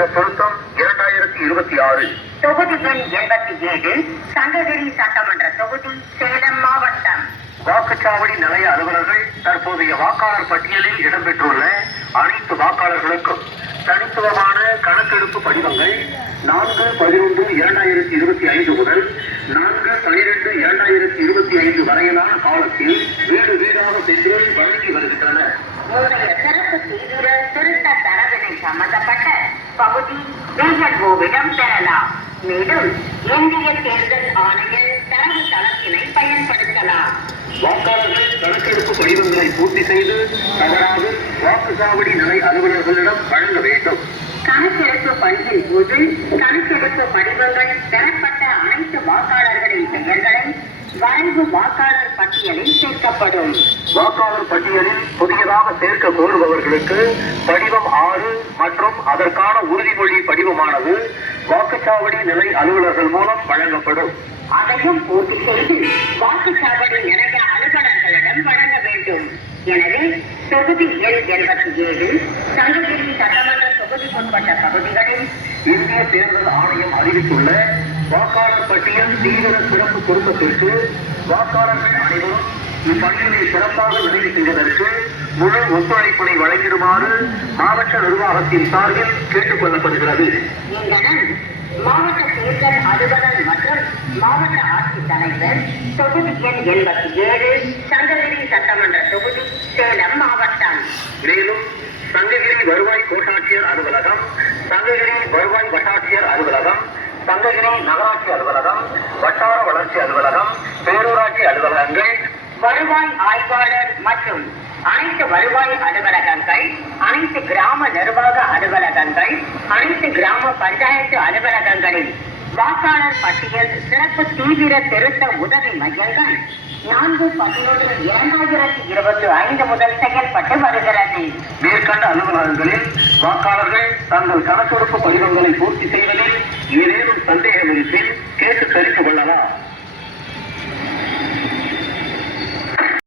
தீவிர திருத்தம் 2026 தொகுதி எண் 87 சங்ககிரி சட்டமன்ற தொகுதி சேலம் மாவட்டம். வாக்குச்சாவடி நிலைய அலுவலர்கள் தற்போதைய வாக்காளர் பட்டியலில் இடம்பெற்றுள்ள அனைத்து வாக்காளர்களுக்கும் தனித்துவமான கணக்கெடுப்பு படிவங்கள் 4/11/2025 முதல் 4/12/2025 வரையிலான காலத்தில் வீடு வீடாக சென்று வழங்கி வருகின்றன. சிறப்பு தீவிர திருத்த தரவினை சம்பந்தப்பட்ட பகுதி VLO-விடம் பெறலாம். மேலும் இந்திய தேர்தல் ஆணைய தரவு தளத்தினை பயன்படுத்தலாம். வாக்காளர்கள் கணக்கெடுப்பு படிவங்களை பூர்த்தி செய்து தவறாது வாக்குச்சாவடி நிலை அலுவலர்களிடம் வழங்க வேண்டும். கணக்கெடுப்பு பணியின் போது கணக்கெடுப்பு படிவங்கள் பெறப்பட்ட அனைத்து வாக்காளர்களின் பெயர்களை வரைவு வாக்காளர் பட்டியலில் சேர்க்கப்படும். வாக்காளர் பட்டியலில் புதியதாக சேர்க்க கோருபவர்களுக்கு படிவம் 6 மற்றும் அதற்கான உறுதிமொழி படிவமானது வாக்குச்சாவடி நிலை அலுவலர்கள் மூலம் வழங்கப்படும். அதையும் பூர்த்தி செய்து வாக்குச்சாவடி நிலைய அலுவலர்களிடம் வழங்க வேண்டும். எனவே தொகுதி எண் 87 சங்ககிரி சட்டமன்ற தொகுதிக்குட்பட்ட பகுதிகளில் இந்திய தேர்தல் ஆணையம் அறிவித்துள்ள வாக்காளர் பட்டியல் தீவிர சிறப்பு திருத்தத்திற்கு வாக்காளர்கள் அனைவரும் இப்பணிகளை சிறப்பாக நிறைவு செய்வதற்கு முழு ஒத்துழைப்பினை வழங்கிடுமாறு மாவட்ட நிர்வாகத்தின் சார்பில் கேட்டுக் கொள்ளப்படுகிறது. இங்கனம் மாவட்ட தேர்தல் அலுவலர் மற்றும் மாவட்ட ஆட்சித்தலைவர் தொகுதி எண் 87 சங்ககிரி சட்டமன்ற தொகுதி சேலம் மாவட்டம். மேலும் சங்ககிரி வருவாய் கோட்டாட்சியர் அலுவலகம், சங்ககிரி வருவாய் வட்டாட்சியர் அலுவலகம், சங்ககிரி நகராட்சி அலுவலகம், வட்டார வளர்ச்சி அலுவலகம், பேரூராட்சி அலுவலகங்கள், வருவாய் ஆய்வாளர் மற்றும் அனைத்து வருவாய் அலுவலகங்கள், அனைத்து கிராம நிர்வாக அலுவலகங்கள், அனைத்து கிராம பஞ்சாயத்து அலுவலகங்களில் வாக்காளர் பட்டியல் சிறப்பு தீவிர திருத்த உதவி மையங்கள் 4/11/2025 முதல் செயல்பட்டு வருகிறது. மேற்கண்ட அலுவலகங்களில் வாக்காளர்கள் தங்கள் கணக்கெடுப்பு படிவங்களை பூர்த்தி செய்வதில் ஏதேனும்